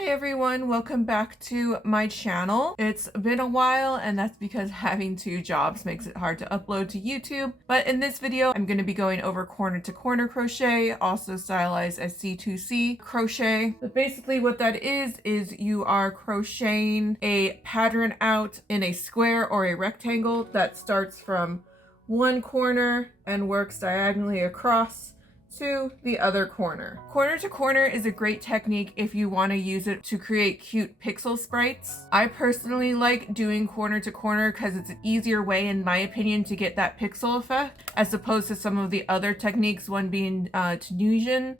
Hi everyone, welcome back to my channel. It's been a while and that's because having two jobs makes it hard to upload to YouTube. But in this video, I'm going to be going over corner to corner crochet, also stylized as c2c crochet. But basically what that is you are crocheting a pattern out in a square or a rectangle that starts from one corner and works diagonally across to the other corner. Corner to corner is a great technique if you want to use it to create cute pixel sprites. I personally like doing corner to corner because it's an easier way, in my opinion, to get that pixel effect as opposed to some of the other techniques, one being Tunisian,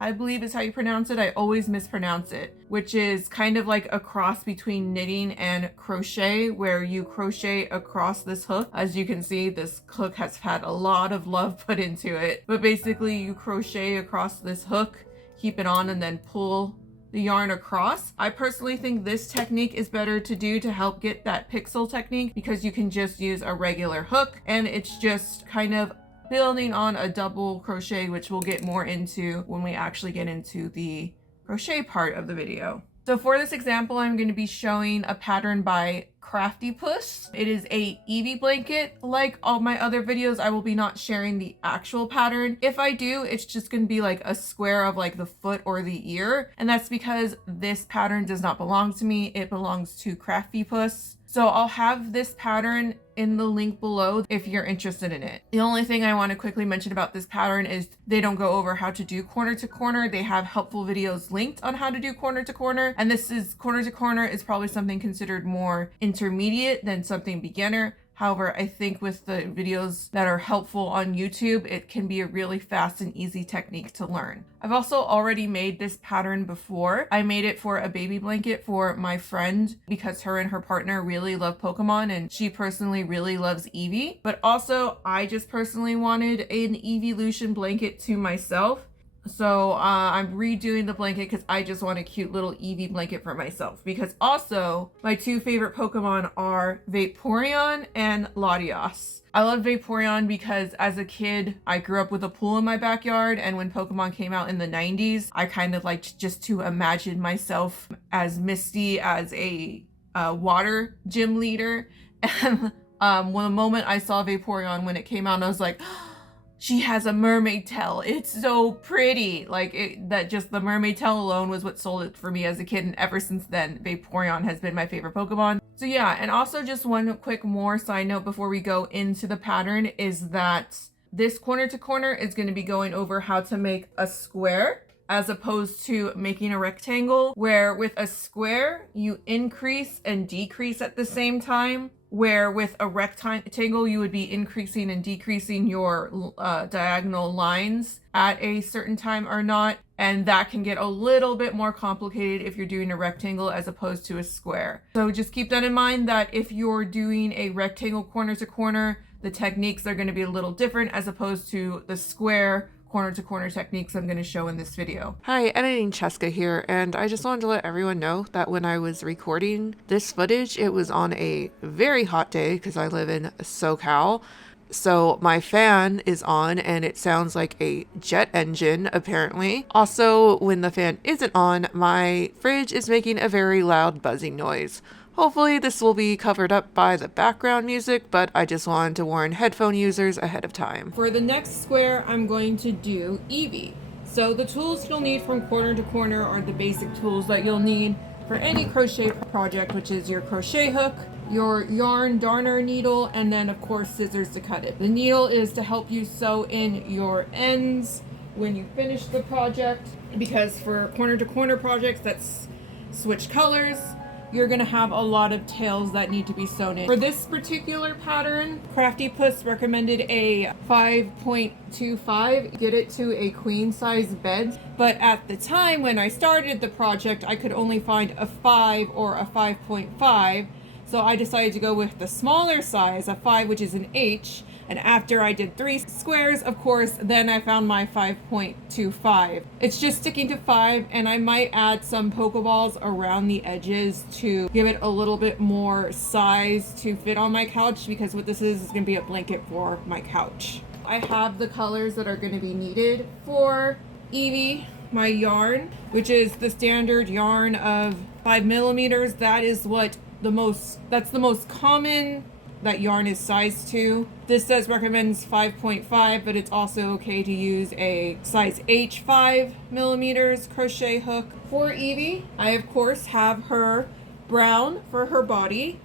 I believe is how you pronounce it. I always mispronounce it, which is kind of like a cross between knitting and crochet, where you crochet across this hook. As you can see, this hook has had a lot of love put into it. But basically you crochet across this hook, keep it on, and then pull the yarn across. I personally think this technique is better to do to help get that pixel technique because you can just use a regular hook and it's just kind of building on a double crochet, which we'll get more into when we actually get into the crochet part of the video. So for this example, I'm going to be showing a pattern by Craftipus. It is a Eevee blanket. Like all my other videos, I will be not sharing the actual pattern. If I do, it's just going to be like a square of like the foot or the ear. And that's because this pattern does not belong to me. It belongs to Craftipus. So I'll have this pattern in the link below if you're interested in it. The only thing I want to quickly mention about this pattern is they don't go over how to do corner to corner. They have helpful videos linked on how to do corner to corner. And this is corner to corner is probably something considered more intermediate than something beginner. However, I think with the videos that are helpful on YouTube, it can be a really fast and easy technique to learn. I've also already made this pattern before. I made it for a baby blanket for my friend because her and her partner really love Pokemon and she personally really loves Eevee. But also, I just personally wanted an Eeveelution blanket to myself. So I'm redoing the blanket because I just want a cute little Eevee blanket for myself. Because also, my two favorite Pokemon are Vaporeon and Latios. I love Vaporeon because as a kid, I grew up with a pool in my backyard. And when Pokemon came out in the 90s, I kind of liked just to imagine myself as Misty as a water gym leader. And the moment I saw Vaporeon when it came out, I was like, she has a mermaid tail. It's so pretty. That just the mermaid tail alone was what sold it for me as a kid. And ever since then, Vaporeon has been my favorite Pokemon. So yeah, and also just one quick more side note before we go into the pattern is that this corner to corner is going to be going over how to make a square as opposed to making a rectangle, where with a square, you increase and decrease at the same time. Where with a rectangle, you would be increasing and decreasing your diagonal lines at a certain time or not. And that can get a little bit more complicated if you're doing a rectangle as opposed to a square. So just keep that in mind that if you're doing a rectangle corner to corner, the techniques are going to be a little different as opposed to the square corner to corner techniques I'm going to show in this video. Hi, Editing Cheska here, and I just wanted to let everyone know that when I was recording this footage, it was on a very hot day because I live in SoCal. So my fan is on and it sounds like a jet engine apparently. Also, when the fan isn't on, my fridge is making a very loud buzzing noise. Hopefully this will be covered up by the background music, but I just wanted to warn headphone users ahead of time. For the next square, I'm going to do Eevee. So the tools you'll need from corner to corner are the basic tools that you'll need for any crochet project, which is your crochet hook, your yarn darner needle, and then of course scissors to cut it. The needle is to help you sew in your ends when you finish the project, because for corner to corner projects that's switch colors, you're going to have a lot of tails that need to be sewn in. For this particular pattern, Craftipus recommended a 5.25, get it to a queen size bed. But at the time when I started the project, I could only find a 5 or a 5.5. So I decided to go with the smaller size, a 5, which is an H. And after I did 3 squares, of course, then I found my 5.25. It's just sticking to 5, and I might add some Pokeballs around the edges to give it a little bit more size to fit on my couch, because what this is going to be a blanket for my couch. I have the colors that are going to be needed for Eevee. my yarn, which is the standard yarn of 5mm. That is that's the most common that yarn is sized to. This says recommends 5.5, but it's also okay to use a size H 5mm crochet hook. For Evie, I of course have her brown for her body,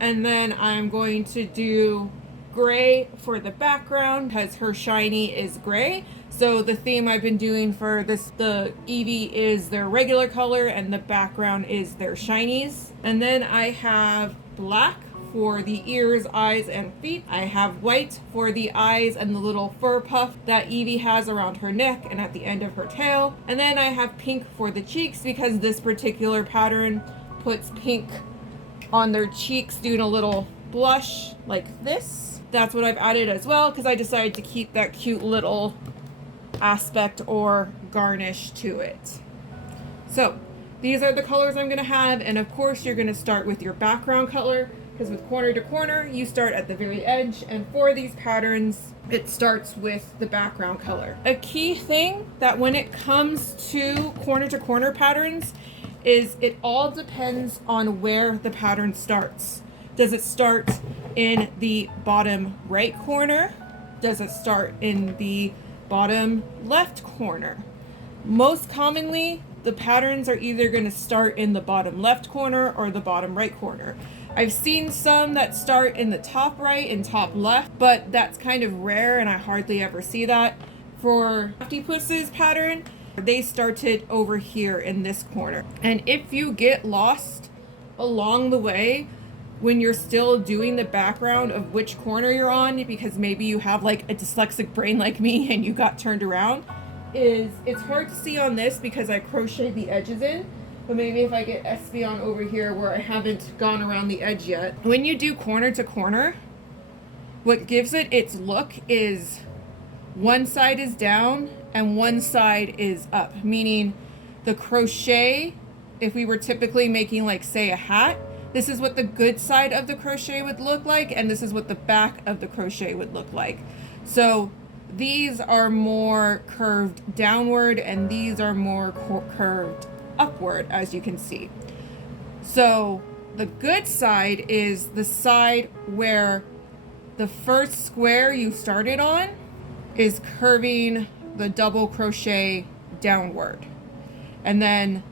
and then I'm going to do gray for the background because her shiny is gray. So the theme I've been doing for the Evie is their regular color and the background is their shinies. And then I have black for the ears, eyes, and feet. I have white for the eyes and the little fur puff that Evie has around her neck and at the end of her tail. And then I have pink for the cheeks because this particular pattern puts pink on their cheeks, doing a little blush like this. That's what I've added as well because I decided to keep that cute little aspect or garnish to it. So these are the colors I'm going to have, and of course you're going to start with your background color because with corner to corner you start at the very edge, and for these patterns it starts with the background color. A key thing that when it comes to corner patterns is it all depends on where the pattern starts. Does it start in the bottom right corner? Does it start in the bottom left corner? Most commonly, the patterns are either going to start in the bottom left corner or the bottom right corner. I've seen some that start in the top right and top left, but that's kind of rare and I hardly ever see that. For Craftipus's pattern, they started over here in this corner. And if you get lost along the way when you're still doing the background of which corner you're on, because maybe you have like a dyslexic brain like me and you got turned around, it's hard to see on this because I crochet the edges in. But maybe if I get SB on over here where I haven't gone around the edge yet. When you do corner to corner, what gives it its look is one side is down and one side is up, meaning the crochet, if we were typically making like say a hat, this is what the good side of the crochet would look like, and this is what the back of the crochet would look like. So these are more curved downward and these are more curved upward, as you can see. So the good side is the side where the first square you started on is curving the double crochet downward, and then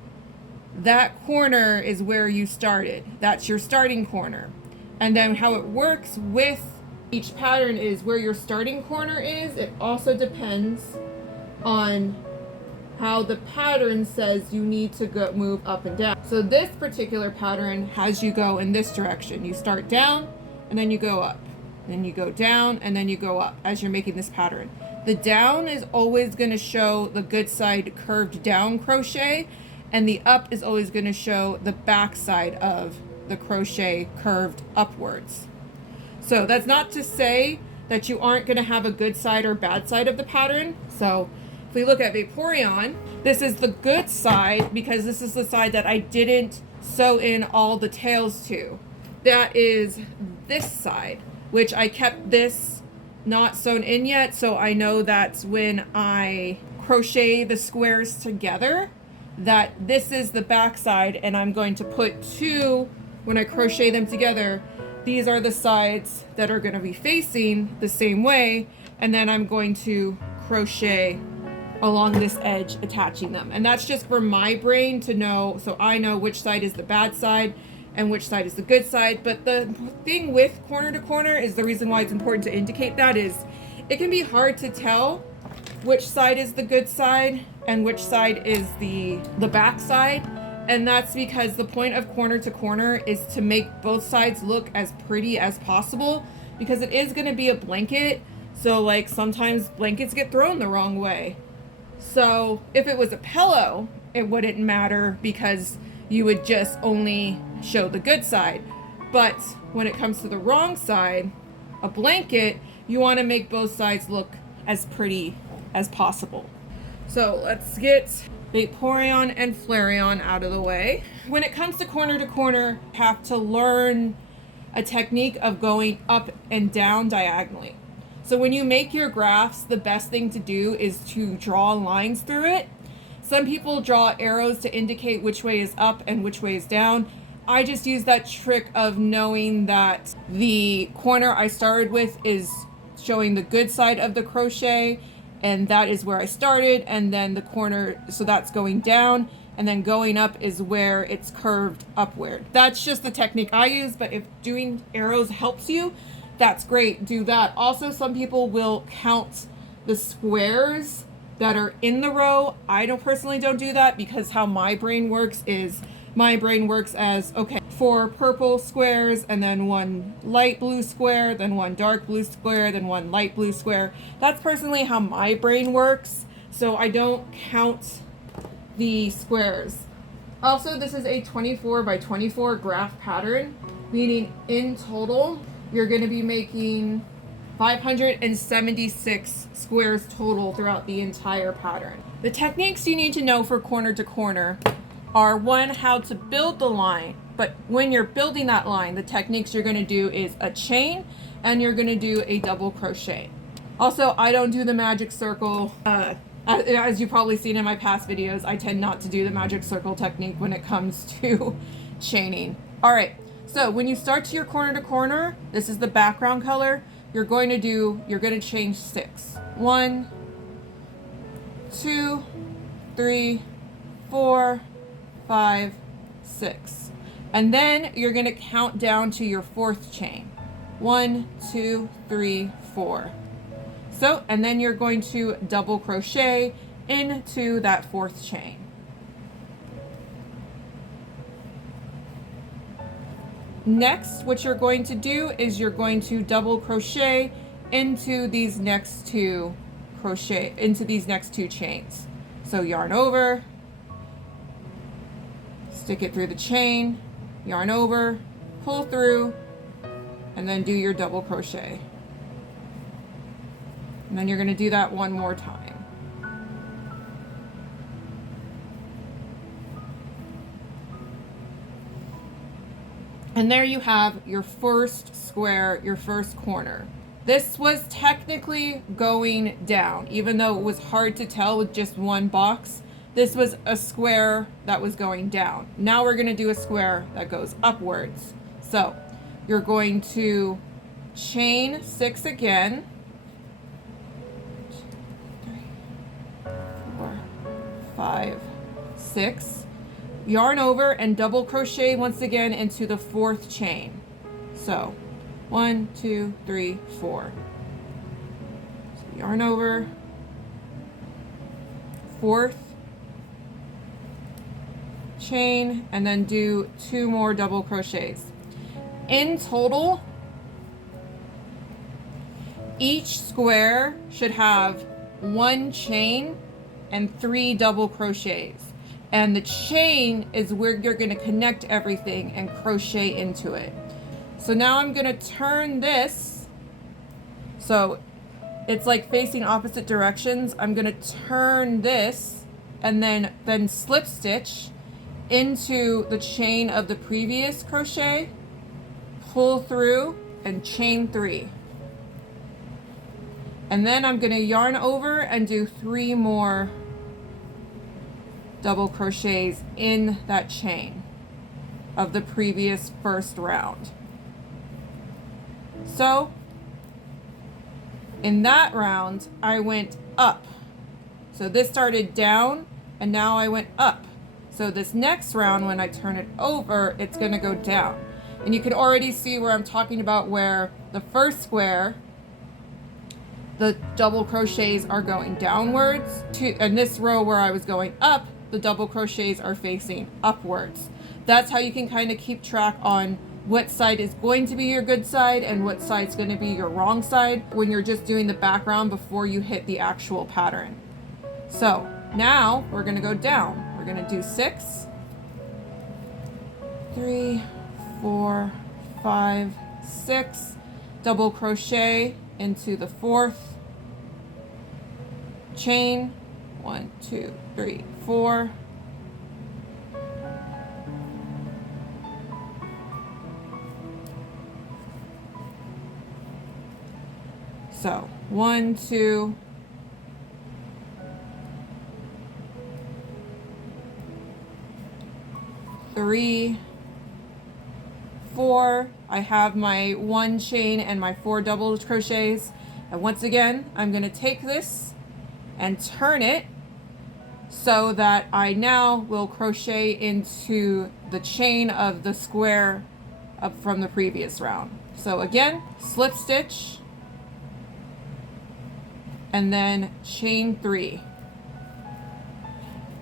that corner is where you started. That's your starting corner. And then how it works with each pattern is where your starting corner is. It also depends on how the pattern says you need to go move up and down. So this particular pattern has you go in this direction. You start down and then you go up. Then you go down and then you go up as you're making this pattern. The down is always going to show the good side curved down crochet, and the up is always going to show the back side of the crochet curved upwards. So that's not to say that you aren't going to have a good side or bad side of the pattern. So if we look at Vaporeon, this is the good side because this is the side that I didn't sew in all the tails to. That is this side, which I kept this not sewn in yet, so I know that's when I crochet the squares together that this is the back side, and I'm going to put two, when I crochet them together, these are the sides that are going to be facing the same way, and then I'm going to crochet along this edge attaching them. And that's just for my brain to know, so I know which side is the bad side and which side is the good side. But the thing with corner to corner is the reason why it's important to indicate that is it can be hard to tell which side is the good side and which side is the back side. And that's because the point of corner to corner is to make both sides look as pretty as possible, because it is going to be a blanket. So like sometimes blankets get thrown the wrong way. So if it was a pillow, it wouldn't matter because you would just only show the good side. But when it comes to the wrong side, a blanket, you want to make both sides look as pretty as possible. So let's get Vaporeon and Flareon out of the way. When it comes to corner, you have to learn a technique of going up and down diagonally. So when you make your graphs, the best thing to do is to draw lines through it. Some people draw arrows to indicate which way is up and which way is down. I just use that trick of knowing that the corner I started with is showing the good side of the crochet, and that is where I started, and then the corner, so that's going down, and then going up is where it's curved upward. That's just the technique I use, but if doing arrows helps you, that's great, do that. Also, some people will count the squares that are in the row. I personally don't do that, because how my brain works is, my brain works as, okay, 4 purple squares, and then 1 light blue square, then 1 dark blue square, then 1 light blue square. That's personally how my brain works, so I don't count the squares. Also, this is a 24 by 24 graph pattern, meaning in total, you're going to be making 576 squares total throughout the entire pattern. The techniques you need to know for corner to corner are, 1, how to build the line, but when you're building that line, the techniques you're going to do is a chain, and you're going to do a double crochet. Also, I don't do the magic circle. As you've probably seen in my past videos, I tend not to do the magic circle technique when it comes to chaining. All right, so when you start to your corner to corner, this is the background color, you're going to chain 6. 1, 2, 3, 4, 5, 6. And then you're going to count down to your 4th chain. 1, 2, 3, 4. So, and then you're going to double crochet into that 4th chain. Next, what you're going to do is you're going to double crochet into these next 2 chains. So yarn over, stick it through the chain, yarn over, pull through, and then do your double crochet. And then you're going to do that one more time. And there you have your first square, your first corner. This was technically going down, even though it was hard to tell with just one box. This was a square that was going down. Now we're going to do a square that goes upwards. So you're going to chain 6 again. 2, 3, 4, 5, 6. Yarn over and double crochet once again into the 4th chain. So 1, 2, 3, 4. So yarn over, 4th chain, and then do 2 more double crochets. In total, each square should have 1 chain and 3 double crochets. And the chain is where you're going to connect everything and crochet into it. So now I'm going to turn this, so it's like facing opposite directions. I'm going to turn this and then slip stitch into the chain of the previous crochet, pull through, and chain 3. And then I'm going to yarn over and do 3 more double crochets in that chain of the previous first round. So in that round I went up. So this started down and now I went up. So this next round, when I turn it over, it's going to go down. And you can already see where I'm talking about, where the first square, the double crochets are going downwards, and this row where I was going up, the double crochets are facing upwards. That's how you can kind of keep track on what side is going to be your good side and what side's going to be your wrong side when you're just doing the background before you hit the actual pattern. So now we're going to go down. We're going to do 6, 3, 4, 5, 6, double crochet into the 4th chain, 1, 2, 3, 4. So 1, 2, 3, 4. I have my 1 chain and my 4 double crochets. And once again, I'm going to take this and turn it so that I now will crochet into the chain of the square up from the previous round. So again, slip stitch and then chain 3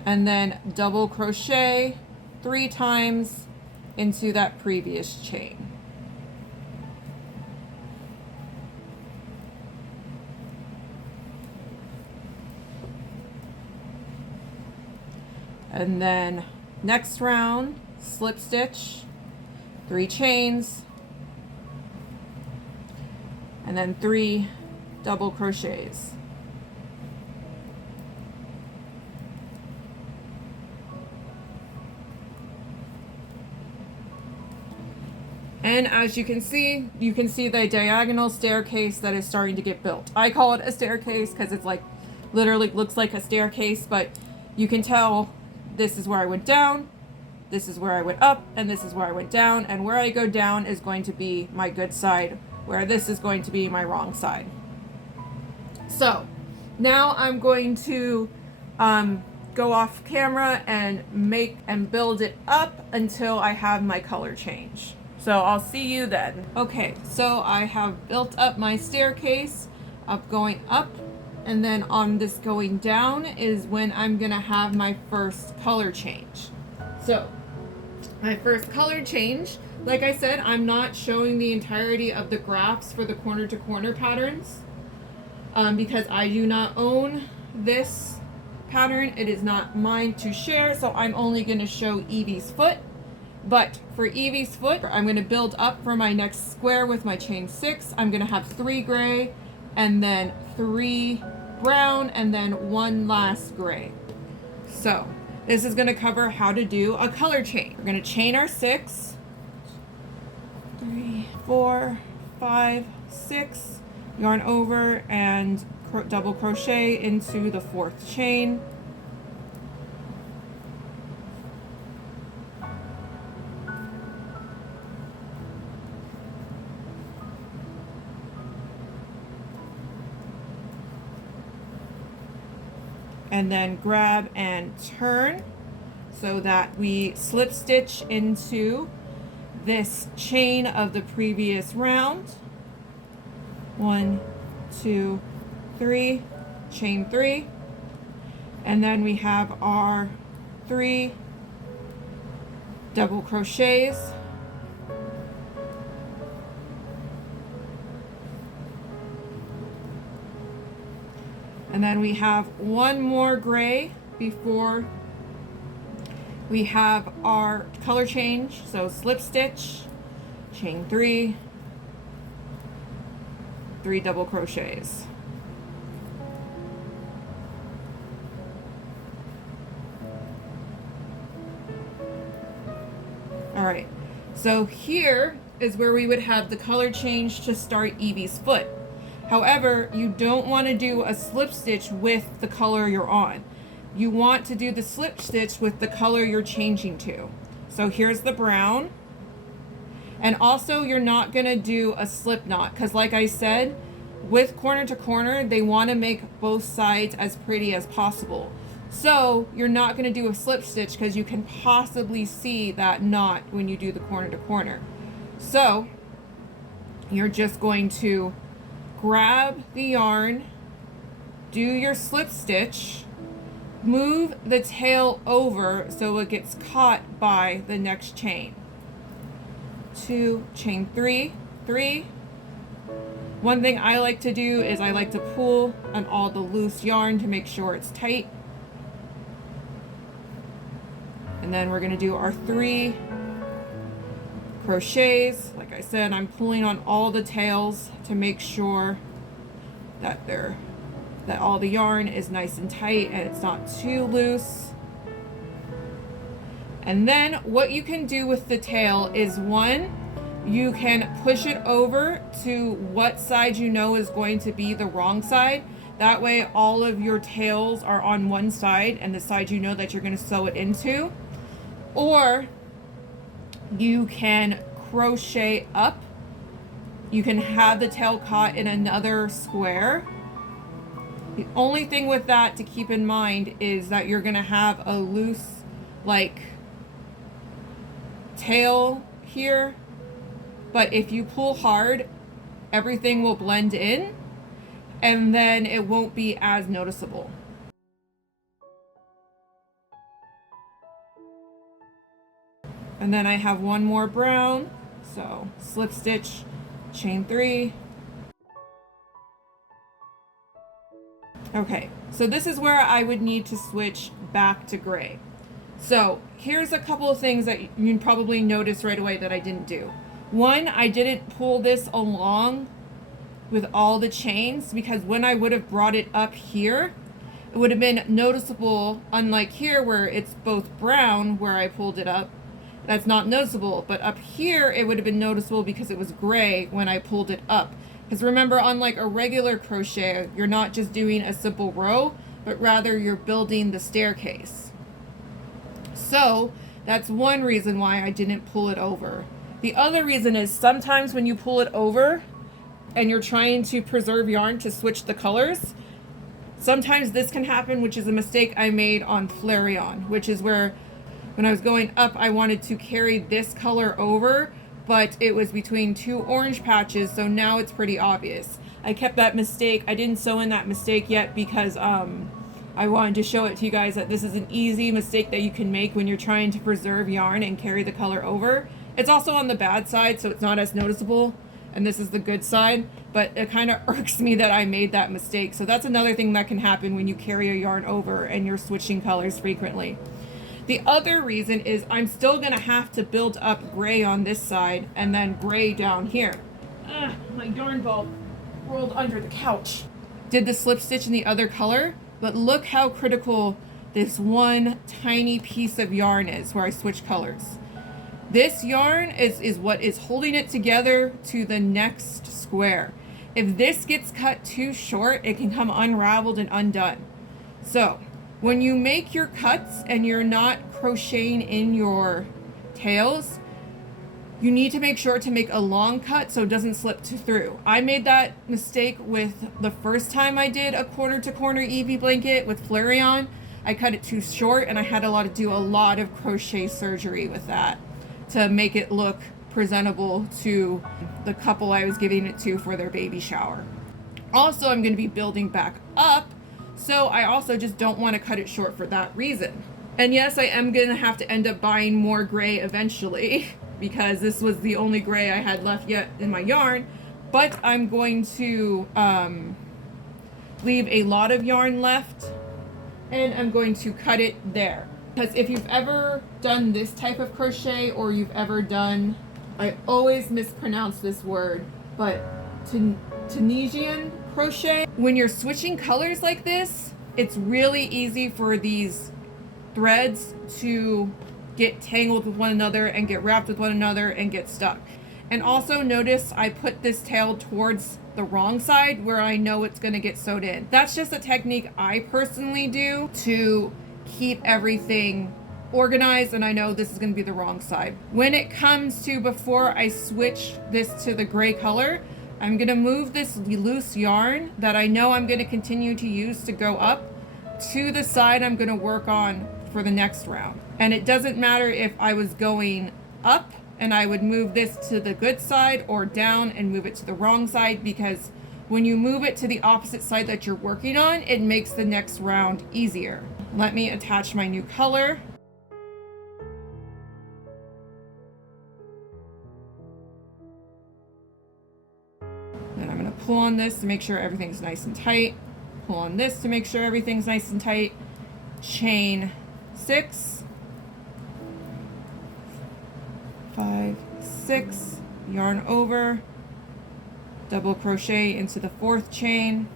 and then double crochet 3 times into that previous chain. And then next round, slip stitch, 3 chains, and then 3 double crochets. And as you can see the diagonal staircase that is starting to get built. I call it a staircase because it's like literally looks like a staircase, but you can tell this is where I went down, this is where I went up, and this is where I went down, and where I go down is going to be my good side, where this is going to be my wrong side. So now I'm going to go off camera and make and build it up until I have my color change. So I'll see you then. Okay, so I have built up my staircase of going up, and then on this going down is when I'm gonna have my first color change. So my first color change, like I said, I'm not showing the entirety of the graphs for the corner to corner patterns because I do not own this pattern. It is not mine to share, so I'm only gonna show Evie's foot. But for Evie's foot, I'm going to build up for my next square with my chain 6. I'm going to have 3 gray and then 3 brown and then 1 last gray. So this is going to cover how to do a color change. We're going to chain our 6, 3, 4, 5, 6, yarn over and double crochet into the 4th chain. And then grab and turn so that we slip stitch into this chain of the previous round. 1, 2, 3, chain 3, and then we have our 3 double crochets, and then we have 1 more gray before we have our color change. So slip stitch, chain 3, 3 double crochets. All right, so here is where we would have the color change to start Evie's foot. However, you don't want to do a slip stitch with the color you're on. You want to do the slip stitch with the color you're changing to. So here's the brown. And also you're not going to do a slip knot because like I said, with corner to corner, they want to make both sides as pretty as possible. So you're not going to do a slip stitch because you can possibly see that knot when you do the corner to corner. So you're just going to grab the yarn, do your slip stitch, move the tail over so it gets caught by the next chain. 2, chain 3, 3. One thing I like to do is I like to pull on all the loose yarn to make sure it's tight. And then we're going to do our 3 crochets. Like I said, I'm pulling on all the tails to make sure that all the yarn is nice and tight and it's not too loose. And then what you can do with the tail is, one, you can push it over to what side you know is going to be the wrong side. That way all of your tails are on one side and the side you know that you're going to sew it into. Or you can crochet up. You can have the tail caught in another square. The only thing with that to keep in mind is that you're gonna have a loose, like, tail here, but if you pull hard, everything will blend in, and then it won't be as noticeable. And then I have one more brown, so slip stitch, chain 3. Okay, so this is where I would need to switch back to gray. So here's a couple of things that you probably notice right away that I didn't do. One, I didn't pull this along with all the chains, because when I would have brought it up here, it would have been noticeable, unlike here where it's both brown where I pulled it up. That's not noticeable, but up here it would have been noticeable because it was gray when I pulled it up. Because remember, unlike a regular crochet, you're not just doing a simple row, but rather you're building the staircase. So that's one reason why I didn't pull it over. The other reason is sometimes when you pull it over and you're trying to preserve yarn to switch the colors, sometimes this can happen, which is a mistake I made on Flareon, which is where when I was going up, I wanted to carry this color over, but it was between two orange patches, so now it's pretty obvious. I kept that mistake. I didn't sew in that mistake yet because I wanted to show it to you guys that this is an easy mistake that you can make when you're trying to preserve yarn and carry the color over. It's also on the bad side, so it's not as noticeable, and this is the good side, but it kind of irks me that I made that mistake. So that's another thing that can happen when you carry a yarn over and you're switching colors frequently. The other reason is I'm still gonna have to build up gray on this side and then gray down here. My yarn ball rolled under the couch. Did the slip stitch in the other color, but look how critical this one tiny piece of yarn is where I switch colors. This yarn is what is holding it together to the next square. If this gets cut too short, it can come unraveled and undone. So when you make your cuts and you're not crocheting in your tails, you need to make sure to make a long cut so it doesn't slip through. I made that mistake with the first time I did a corner to corner Eevee blanket with Flareon. I cut it too short and I had to do a lot of crochet surgery with that to make it look presentable to the couple I was giving it to for their baby shower. Also, I'm going to be building back up, so I also just don't want to cut it short for that reason. And yes, I am going to have to end up buying more gray eventually because this was the only gray I had left yet in my yarn, but I'm going to leave a lot of yarn left and I'm going to cut it there. Because if you've ever done this type of crochet, or you've ever done, I always mispronounce this word, but Tunisian crochet, when you're switching colors like this, it's really easy for these threads to get tangled with one another and get wrapped with one another and get stuck. And also notice I put this tail towards the wrong side where I know it's going to get sewed in. That's just a technique I personally do to keep everything organized, and I know this is going to be the wrong side. When it comes to before I switch this to the gray color, I'm going to move this loose yarn that I know I'm going to continue to use to go up to the side I'm going to work on for the next round. And it doesn't matter if I was going up and I would move this to the good side or down and move it to the wrong side, because when you move it to the opposite side that you're working on, it makes the next round easier. Let me attach my new color. Then I'm going to pull on this to make sure everything's nice and tight. Pull on this to make sure everything's nice and tight. Chain 6, 5, 6, yarn over, double crochet into the 4th chain.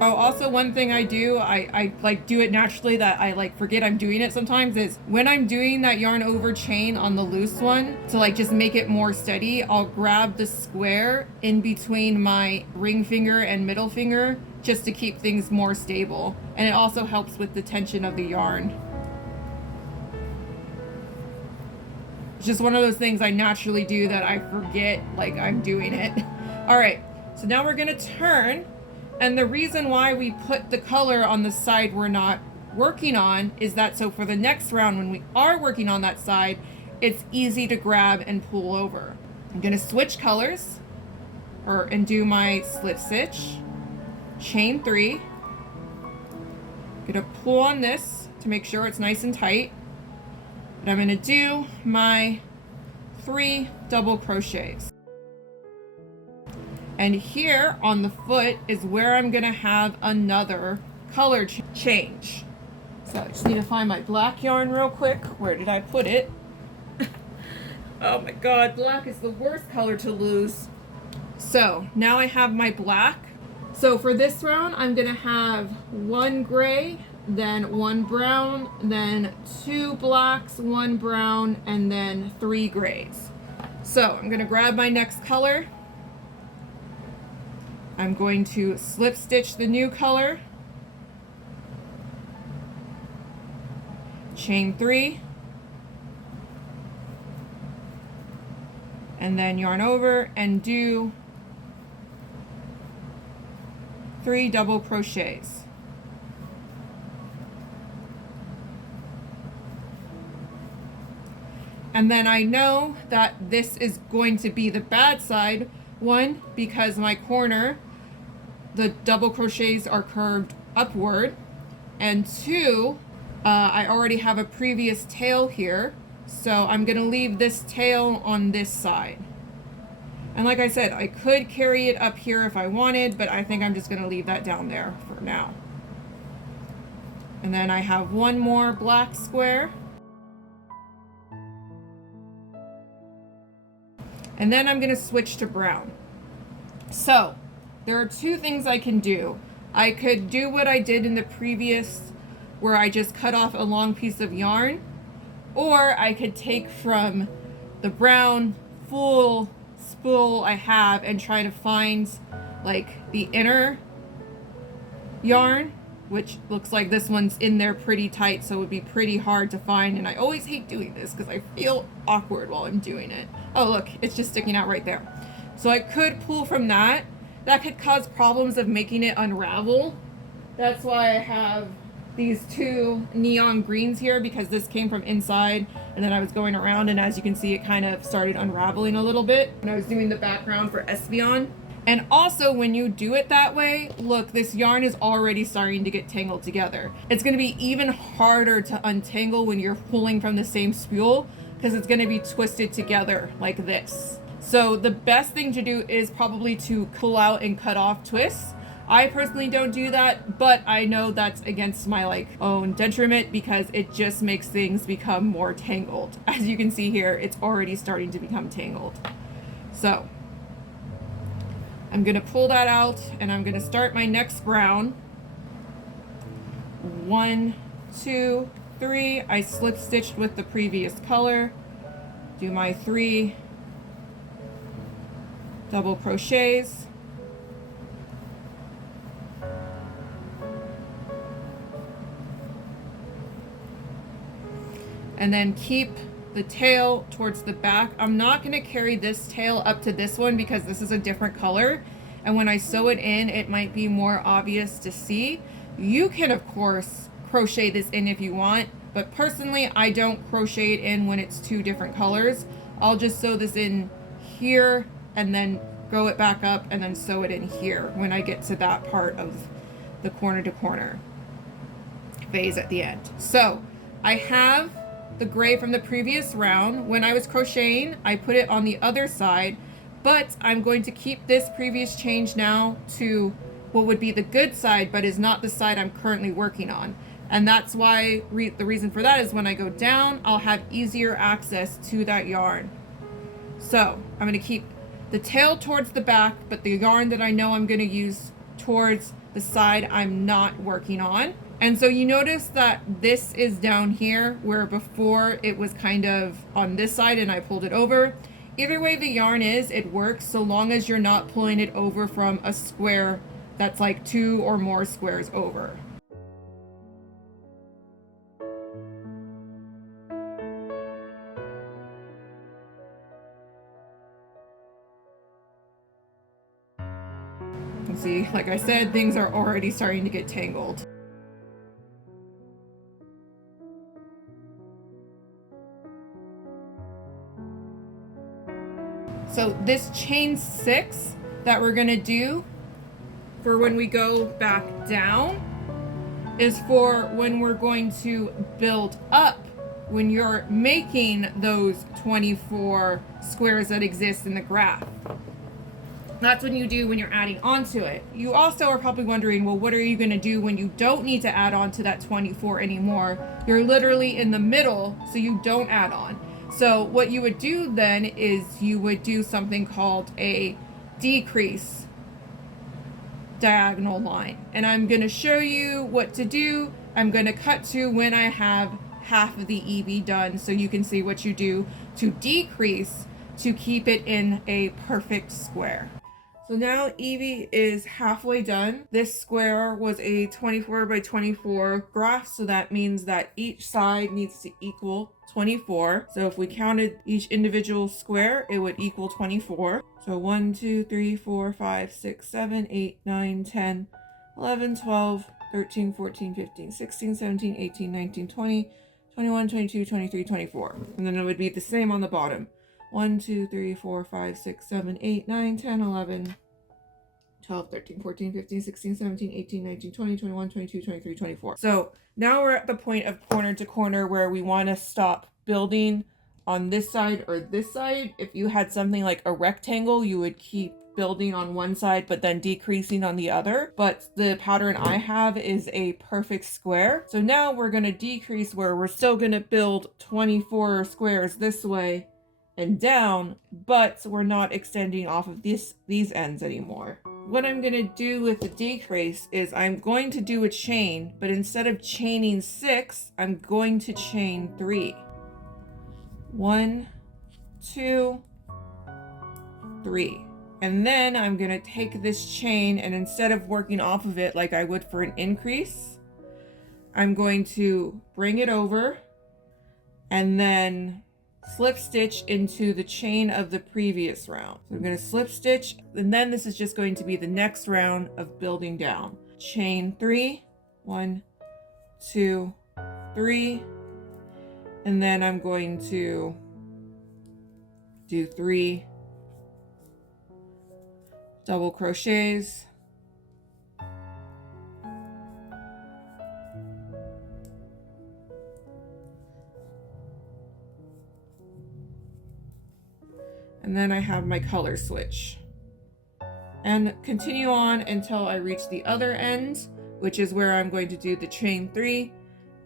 Oh, also one thing I do, I like do it naturally that I like forget I'm doing it sometimes, is when I'm doing that yarn over chain on the loose one to like just make it more steady, I'll grab the square in between my ring finger and middle finger just to keep things more stable. And it also helps with the tension of the yarn. just one of those things I naturally do that I forget like I'm doing it. All right, so now we're gonna turn, and the reason why we put the color on the side we're not working on is that so for the next round when we are working on that side, it's easy to grab and pull over. I'm gonna switch colors and do my slip stitch, chain 3, gonna pull on this to make sure it's nice and tight, and I'm gonna do my 3 double crochets. And here on the foot is where I'm gonna have another color change. So I just need to find my black yarn real quick. Where did I put it? Oh my god, black is the worst color to lose. So now I have my black. So for this round, I'm gonna have 1 gray, then 1 brown, then 2 blacks, 1 brown, and then 3 grays. So I'm gonna grab my next color. I'm going to slip stitch the new color, chain 3, and then yarn over and do 3 double crochets. And then I know that this is going to be the bad side. 1, because my corner, the double crochets are curved upward, and 2, I already have a previous tail here, so I'm gonna leave this tail on this side. And like I said, I could carry it up here if I wanted, but I think I'm just gonna leave that down there for now. And then I have 1 more black square. And then I'm gonna switch to brown. So there are 2 things I can do. I could do what I did in the previous, where I just cut off a long piece of yarn, or I could take from the brown full spool I have and try to find like the inner yarn, which looks like this one's in there pretty tight, so it would be pretty hard to find, and I always hate doing this because I feel awkward while I'm doing it. Oh look, it's just sticking out right there. So I could pull from that. That could cause problems of making it unravel. That's why I have these 2 neon greens here, because this came from inside and then I was going around, and as you can see it kind of started unraveling a little bit when I was doing the background for Espeon. And also when you do it that way, look, this yarn is already starting to get tangled together. It's going to be even harder to untangle when you're pulling from the same spool, because it's going to be twisted together like this. So the best thing to do is probably to pull out and cut off twists. I personally don't do that, but I know that's against my own detriment, because it just makes things become more tangled. As you can see here, it's already starting to become tangled. So I'm gonna pull that out, and I'm gonna start my next brown. 1, 2, 3. I slip stitched with the previous color. Do my 3 double crochets. And then keep the tail towards the back. I'm not going to carry this tail up to this one because this is a different color, and when I sew it in it might be more obvious to see. You can of course crochet this in if you want, but personally I don't crochet it in when it's 2 different colors. I'll just sew this in here and then go it back up and then sew it in here when I get to that part of the corner to corner phase at the end. So I have the gray from the previous round. When I was crocheting, I put it on the other side, but I'm going to keep this previous change now to what would be the good side, but is not the side I'm currently working on. And that's why the reason for that is when I go down, I'll have easier access to that yarn. So I'm going to keep the tail towards the back, but the yarn that I know I'm going to use towards the side I'm not working on. And so you notice that this is down here, where before it was kind of on this side and I pulled it over. Either way the yarn is, it works so long as you're not pulling it over from a square that's like 2 or more squares over. like I said, things are already starting to get tangled. So this chain 6 that we're gonna do for when we go back down is for when we're going to build up, when you're making those 24 squares that exist in the graph. That's when you do when you're adding onto it. You also are probably wondering, well, what are you going to do when you don't need to add on to that 24 anymore? You're literally in the middle, so you don't add on. So what you would do then is you would do something called a decrease diagonal line. And I'm going to show you what to do. I'm going to cut to when I have half of the EV done so you can see what you do to decrease to keep it in a perfect square. So now Evie is halfway done. This square was a 24 by 24 graph, so that means that each side needs to equal 24. So if we counted each individual square, it would equal 24. So 1, 2, 3, 4, 5, 6, 7, 8, 9, 10, 11, 12, 13, 14, 15, 16, 17, 18, 19, 20, 21, 22, 23, 24. And then it would be the same on the bottom. 1, 2, 3, 4, 5, 6, 7, 8, 9, 10, 11, 12, 13, 14, 15, 16, 17, 18, 19, 20, 21, 22, 23, 24. So now we're at the point of corner to corner where we want to stop building on this side or this side. If you had something like a rectangle, you would keep building on one side but then decreasing on the other. But the pattern I have is a perfect square. So now we're going to decrease where we're still going to build 24 squares this way and down, but we're not extending off of these ends anymore. What I'm going to do with the decrease is I'm going to do a chain, but instead of chaining 6, I'm going to chain 3. 1, 2, 3. And then I'm going to take this chain, and instead of working off of it like I would for an increase, I'm going to bring it over and then slip stitch into the chain of the previous round. So I'm going to slip stitch, and then this is just going to be the next round of building down. Chain 3, 1, 2, 3, and then I'm going to do 3 double crochets, and then I have my color switch, and continue on until I reach the other end, which is where I'm going to do the chain 3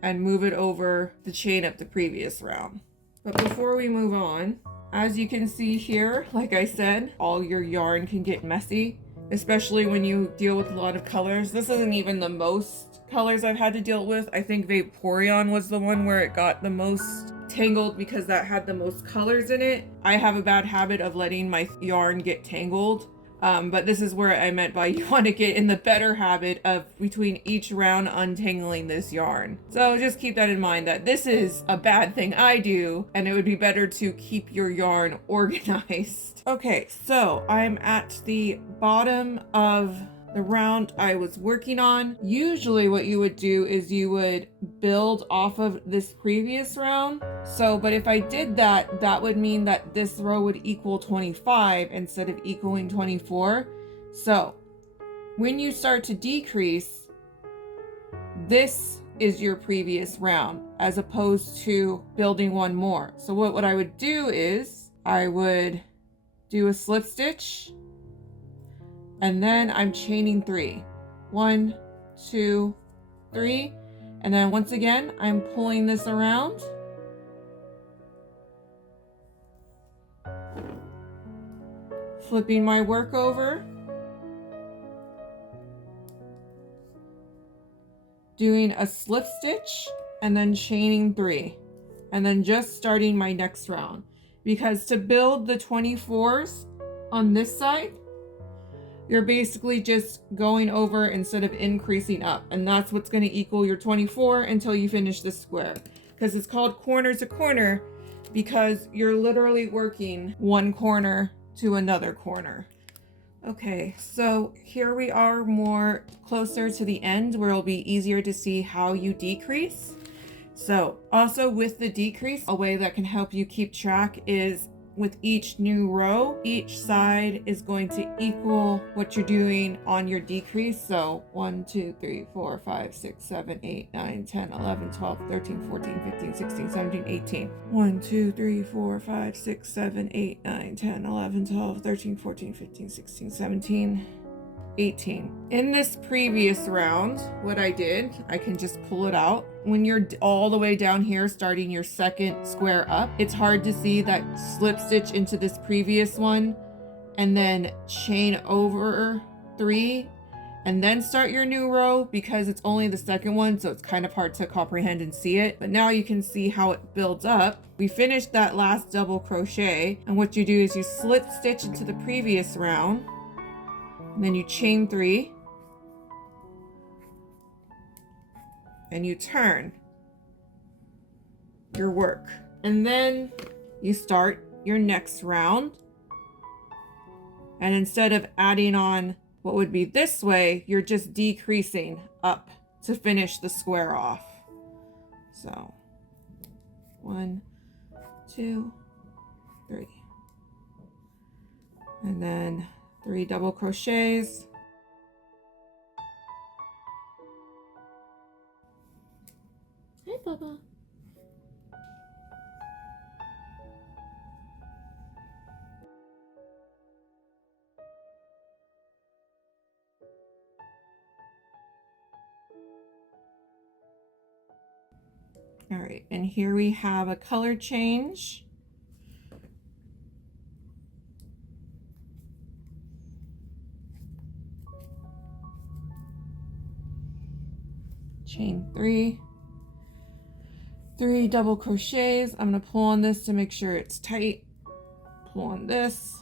and move it over the chain of the previous round. But before we move on, as you can see here, like I said, all your yarn can get messy, especially when you deal with a lot of colors. This isn't even the most colors I've had to deal with. I think Vaporeon was the one where it got the most tangled because that had the most colors in it. I have a bad habit of letting my yarn get tangled. But this is where I meant by you want to get in the better habit of between each round untangling this yarn. So just keep that in mind, that this is a bad thing I do, and it would be better to keep your yarn organized. Okay, so I'm at the bottom of the round I was working on. Usually what you would do is you would build off of this previous round. So, but if I did that, that would mean that this row would equal 25 instead of equaling 24. So when you start to decrease, this is your previous round as opposed to building one more. So what I would do is I would do a slip stitch, and then I'm chaining 3. 1, 2, 3. And then once again, I'm pulling this around. Flipping my work over. Doing a slip stitch and then chaining 3. And then just starting my next round. Because to build the 24s on this side, you're basically just going over instead of increasing up. And that's what's going to equal your 24 until you finish this square. Because it's called corner to corner because you're literally working one corner to another corner. Okay, so here we are more closer to the end where it'll be easier to see how you decrease. So also with the decrease, a way that can help you keep track is with each new row, each side is going to equal what you're doing on your decrease. So 1, 2, 3, 4, 5, 6, 7, 8, 9, 10, 11, 12, 13, 14, 15, 16, 17, 18. 1, 2, 3, 4, 5, 6, 7, 8, 9, 10, 11, 12, 13, 14, 15, 16, 17, 18. In this previous round, what I did, I can just pull it out. When you're all the way down here, starting your second square up, it's hard to see that slip stitch into this previous one and then chain over 3 and then start your new row because it's only the second one, so it's kind of hard to comprehend and see it. But now you can see how it builds up. We finished that last double crochet, and what you do is you slip stitch into the previous round, and then you chain 3 and you turn your work, and then you start your next round. And instead of adding on what would be this way, you're just decreasing up to finish the square off. So 1, 2, 3, and then 3 double crochets. Hey, Bubba. All right, and here we have a color change. Chain 3, 3 double crochets. I'm going to pull on this to make sure it's tight. Pull on this.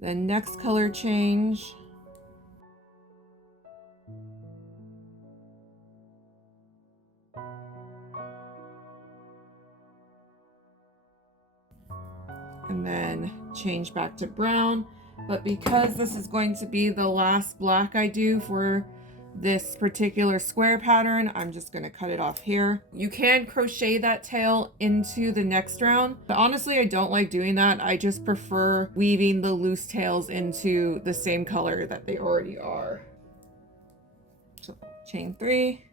Then next color change. And then change back to brown. But because this is going to be the last black I do for this particular square pattern, I'm just going to cut it off here. You can crochet that tail into the next round, but honestly I don't like doing that. I just prefer weaving the loose tails into the same color that they already are. So chain 3,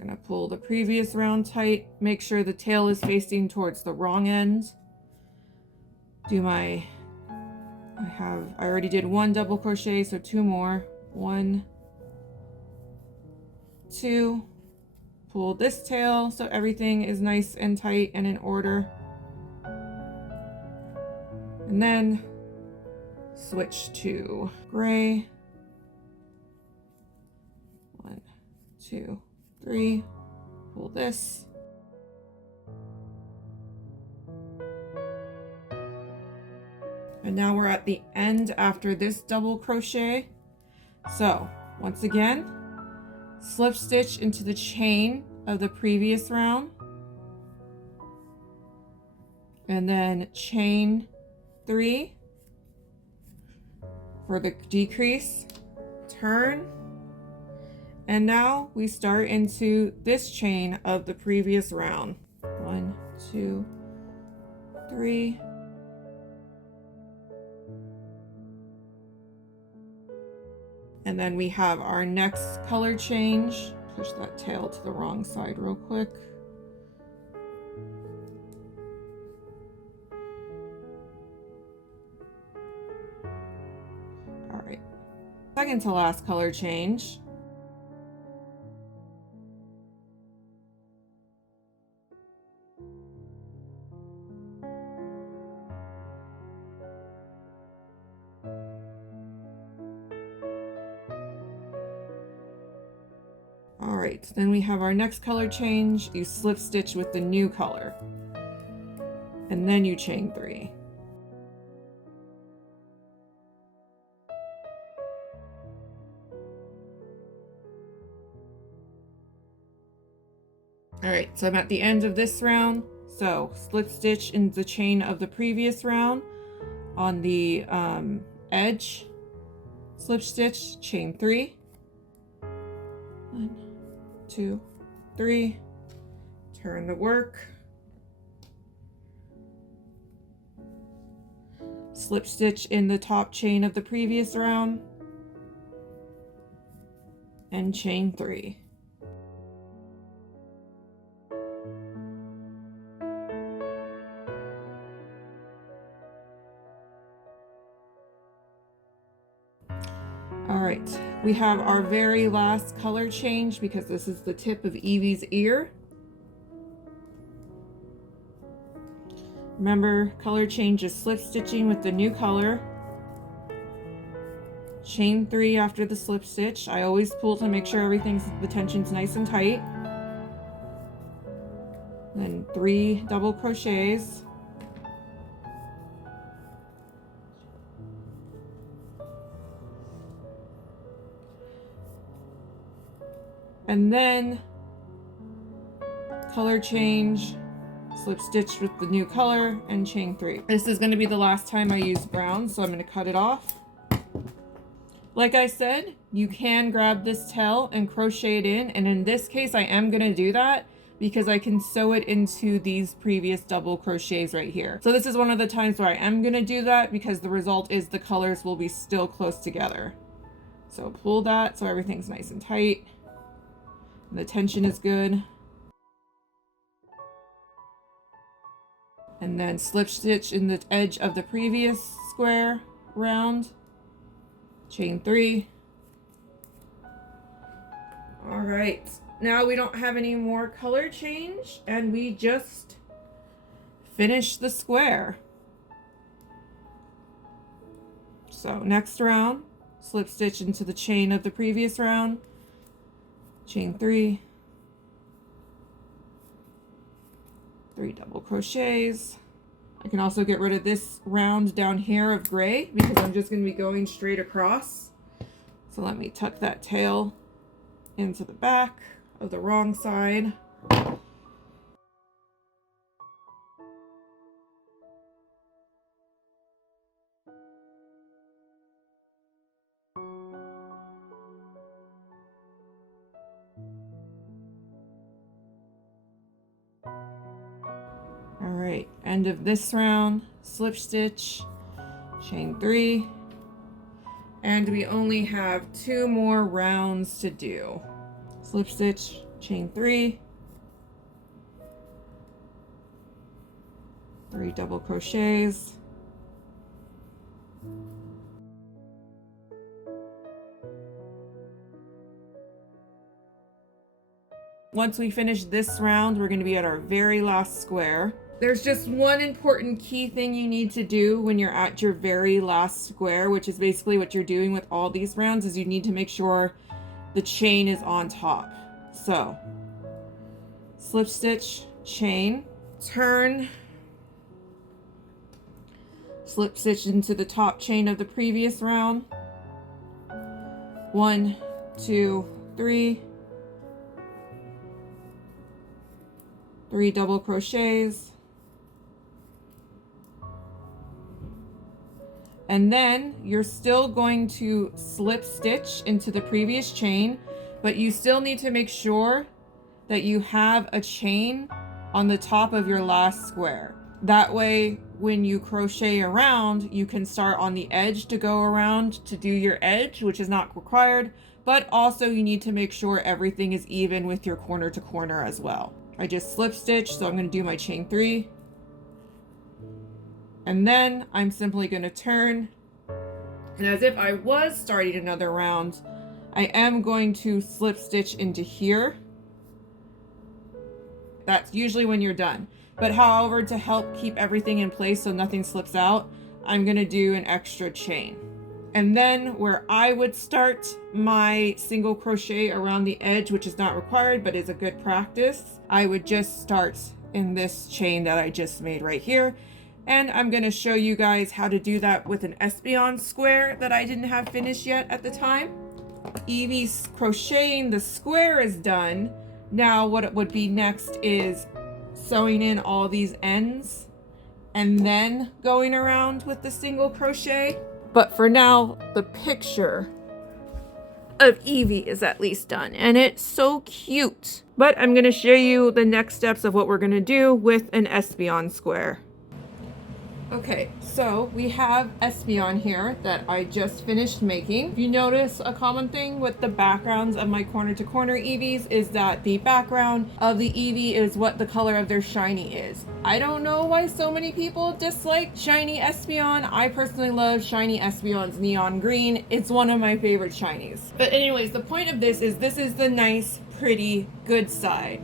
gonna pull the previous round tight, make sure the tail is facing towards the wrong end. Do my, I already did 1 double crochet, so 2 more. 1, 2, pull this tail so everything is nice and tight and in order. And then switch to gray. 1, 2, 3, pull this. And now we're at the end after this double crochet. So once again, slip stitch into the chain of the previous round, and then chain 3 for the decrease, turn, and now we start into this chain of the previous round. 1, 2, 3. And then we have our next color change. Push that tail to the wrong side real quick. All right, second to last color change. All right, then we have our next color change. You slip stitch with the new color, and then you chain 3. All right, so I'm at the end of this round. So slip stitch in the chain of the previous round on the edge, slip stitch, chain 3, 1, 2, 3, turn the work, slip stitch in the top chain of the previous round, and chain 3. All right, we have our very last color change because this is the tip of Evie's ear. Remember, color change is slip stitching with the new color. Chain 3 after the slip stitch. I always pull to make sure the tension's nice and tight. Then 3 double crochets. And then color change, slip stitch with the new color, and chain 3. This is going to be the last time I use brown, so I'm going to cut it off. Like I said, you can grab this tail and crochet it in, and in this case I am going to do that because I can sew it into these previous double crochets right here. So this is one of the times where I am going to do that because the result is the colors will be still close together. So pull that so everything's nice and tight. The tension is good. And then slip stitch in the edge of the previous square round, chain 3. All right, now we don't have any more color change and we just finish the square. So next round, slip stitch into the chain of the previous round, chain 3, 3 double crochets. I can also get rid of this round down here of gray because I'm just going to be going straight across. So let me tuck that tail into the back of the wrong side. All right, end of this round, slip stitch, chain 3, and we only have 2 more rounds to do. Slip stitch, chain 3, 3 double crochets, once we finish this round, we're going to be at our very last square. There's just one important key thing you need to do when you're at your very last square, which is basically what you're doing with all these rounds, is you need to make sure the chain is on top. So, slip stitch, chain, turn, slip stitch into the top chain of the previous round. 1, 2, 3. 3 double crochets. And then you're still going to slip stitch into the previous chain, but you still need to make sure that you have a chain on the top of your last square. That way, when you crochet around, you can start on the edge to go around to do your edge, which is not required, but also you need to make sure everything is even with your corner to corner as well. I just slip stitch, so I'm going to do my chain 3. And then I'm simply going to turn. And as if I was starting another round, I am going to slip stitch into here. That's usually when you're done. But however, to help keep everything in place so nothing slips out, I'm going to do an extra chain. And then where I would start my single crochet around the edge, which is not required but is a good practice, I would just start in this chain that I just made right here. And I'm going to show you guys how to do that with an Espeon square that I didn't have finished yet at the time. Evie's crocheting the square is done. Now what it would be next is sewing in all these ends and then going around with the single crochet. But for now, the picture of Evie is at least done, and it's so cute. But I'm gonna show you the next steps of what we're gonna do with an Espeon square. Okay, so we have Espeon here that I just finished making. If you notice, a common thing with the backgrounds of my corner to corner Eevees is that the background of the Eevee is what the color of their shiny is. I don't know why so many people dislike shiny Espeon. I personally love shiny Espeon's neon green. It's one of my favorite shinies. But anyways, the point of this is the nice, pretty, good side.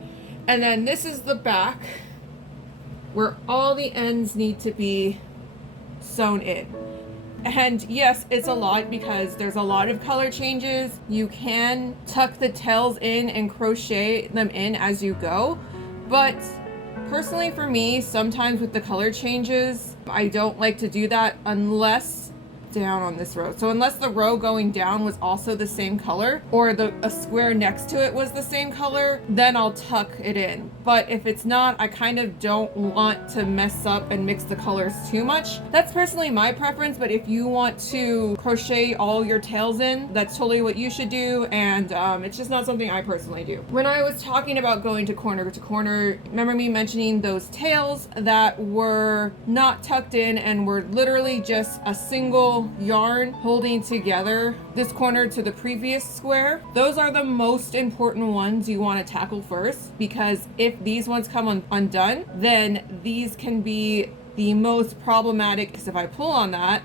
And then this is the back, where all the ends need to be sewn in. And yes, it's a lot because there's a lot of color changes. You can tuck the tails in and crochet them in as you go, but personally for me, sometimes with the color changes, I don't like to do that unless down on this row. So unless the row going down was also the same color, or a square next to it was the same color, then I'll tuck it in. But if it's not, I kind of don't want to mess up and mix the colors too much. That's personally my preference, but if you want to crochet all your tails in, that's totally what you should do, and it's just not something I personally do. When I was talking about going to corner, remember me mentioning those tails that were not tucked in and were literally just a single yarn holding together this corner to the previous square? Those are the most important ones you want to tackle first, because if these ones come undone, then these can be the most problematic, because if I pull on that,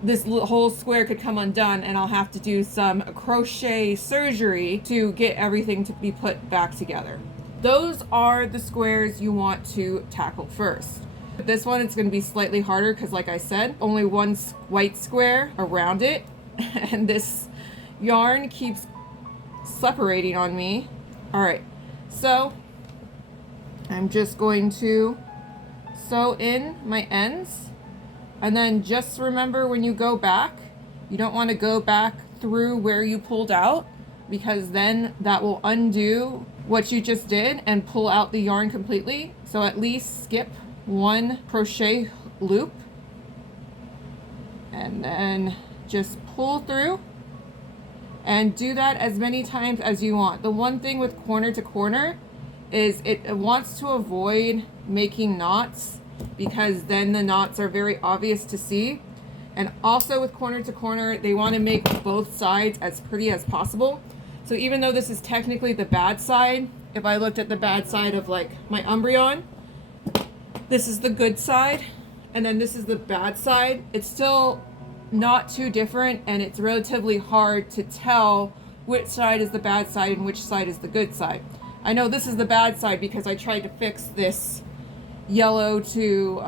this whole square could come undone and I'll have to do some crochet surgery to get everything to be put back together. Those are the squares you want to tackle first. This one, it's going to be slightly harder because, like I said, only one white square around it, and this yarn keeps separating on me. All right, so I'm just going to sew in my ends, and then just remember, when you go back, you don't want to go back through where you pulled out, because then that will undo what you just did and pull out the yarn completely. So at least skip one crochet loop and then just pull through, and do that as many times as you want. The one thing with corner to corner is it wants to avoid making knots, because then the knots are very obvious to see. And also with corner to corner, they want to make both sides as pretty as possible. So even though this is technically the bad side, if I looked at the bad side of like my Umbreon, this is the good side, and then this is the bad side. It's still not too different, and it's relatively hard to tell which side is the bad side and which side is the good side. I know this is the bad side because I tried to fix this yellow to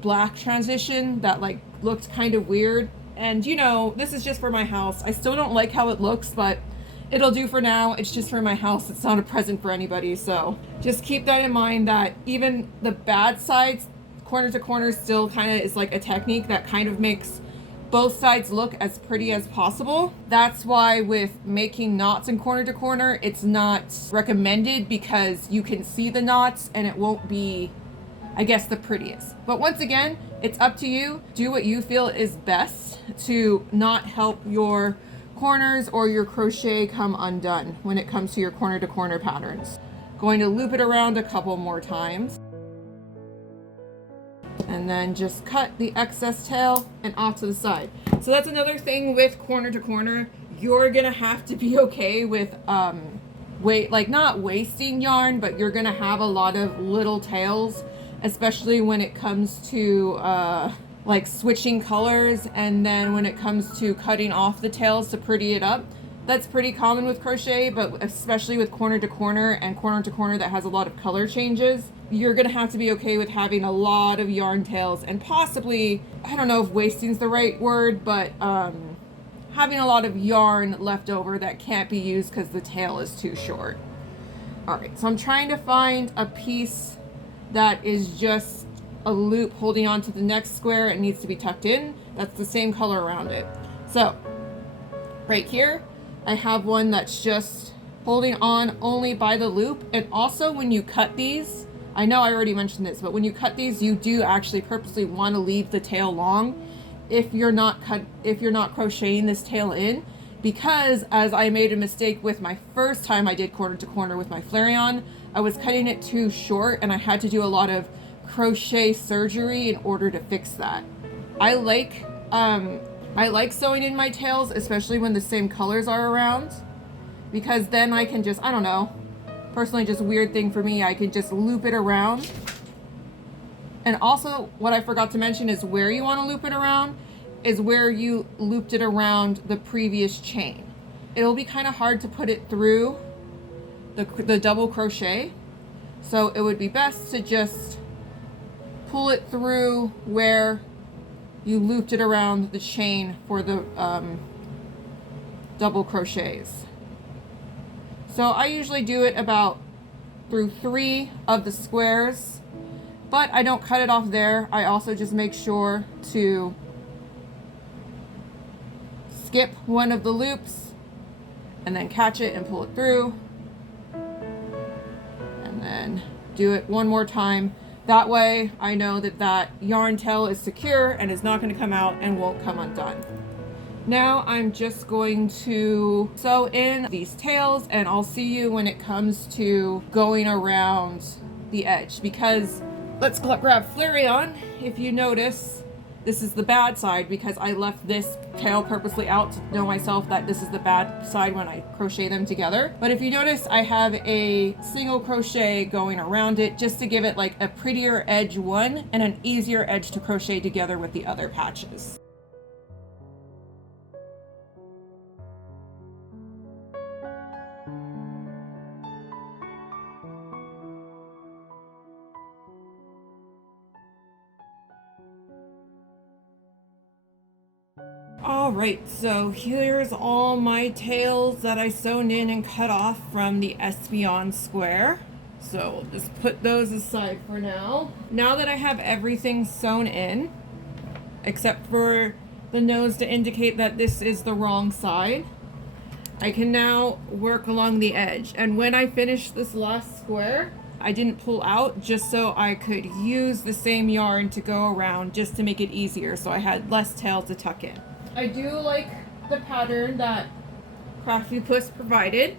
black transition that like looked kind of weird. And you know, this is just for my house. I still don't like how it looks, but it'll do for now. It's just for my house. It's not a present for anybody. So just keep that in mind, that even the bad sides, corner to corner, still kind of is like a technique that kind of makes both sides look as pretty as possible. That's why with making knots in corner to corner, it's not recommended, because you can see the knots and it won't be, I guess, the prettiest. But once again, it's up to you. Do what you feel is best to not help your corners or your crochet come undone when it comes to your corner to corner patterns. Going to loop it around a couple more times, and then just cut the excess tail and off to the side. So that's another thing with corner to corner. You're gonna have to be okay with not wasting yarn, but you're gonna have a lot of little tails, especially when it comes to like switching colors, and then when it comes to cutting off the tails to pretty it up. That's pretty common with crochet, but especially with corner to corner and corner to corner that has a lot of color changes, you're gonna have to be okay with having a lot of yarn tails, and possibly, I don't know if wasting is the right word, but having a lot of yarn left over that can't be used because the tail is too short. All right, so I'm trying to find a piece that is just a loop holding on to the next square. It needs to be tucked in. That's the same color around it. So right here, I have one that's just holding on only by the loop. And also when you cut these, I know I already mentioned this, but when you cut these, you do actually purposely want to leave the tail long if you're not crocheting this tail in, because as I made a mistake with my first time I did corner to corner with my Flareon, I was cutting it too short and I had to do a lot of crochet surgery in order to fix that. I like sewing in my tails, especially when the same colors are around, because then I can just, I don't know, personally just a weird thing for me, I can just loop it around. And also what I forgot to mention is where you want to loop it around is where you looped it around the previous chain. It'll be kind of hard to put it through the double crochet, so it would be best to just pull it through where you looped it around the chain for the double crochets. So I usually do it about through 3 of the squares, but I don't cut it off there. I also just make sure to skip one of the loops and then catch it and pull it through, and then do it one more time. That way I know that that yarn tail is secure and is not going to come out and won't come undone. Now I'm just going to sew in these tails, and I'll see you when it comes to going around the edge, because let's grab Flareon. If you notice, this is the bad side because I left this tail purposely out to know myself that this is the bad side when I crochet them together. But if you notice, I have a single crochet going around it just to give it like a prettier edge one and an easier edge to crochet together with the other patches. Alright, so here's all my tails that I sewn in and cut off from the Espeon square. So just put those aside for now. Now that I have everything sewn in, except for the nose to indicate that this is the wrong side, I can now work along the edge. And when I finish this last square, I didn't pull out just so I could use the same yarn to go around just to make it easier, so I had less tails to tuck in. I do like the pattern that Craftipus provided,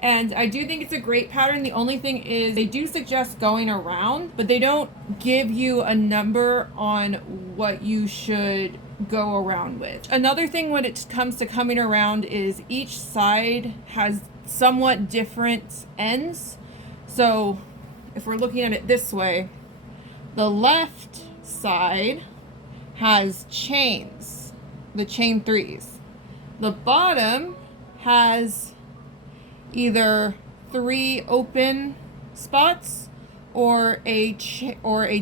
and I do think it's a great pattern. The only thing is they do suggest going around, but they don't give you a number on what you should go around with. Another thing when it comes to coming around is each side has somewhat different ends. So if we're looking at it this way, the left side has chains, the chain 3s. The bottom has either 3 open spots or a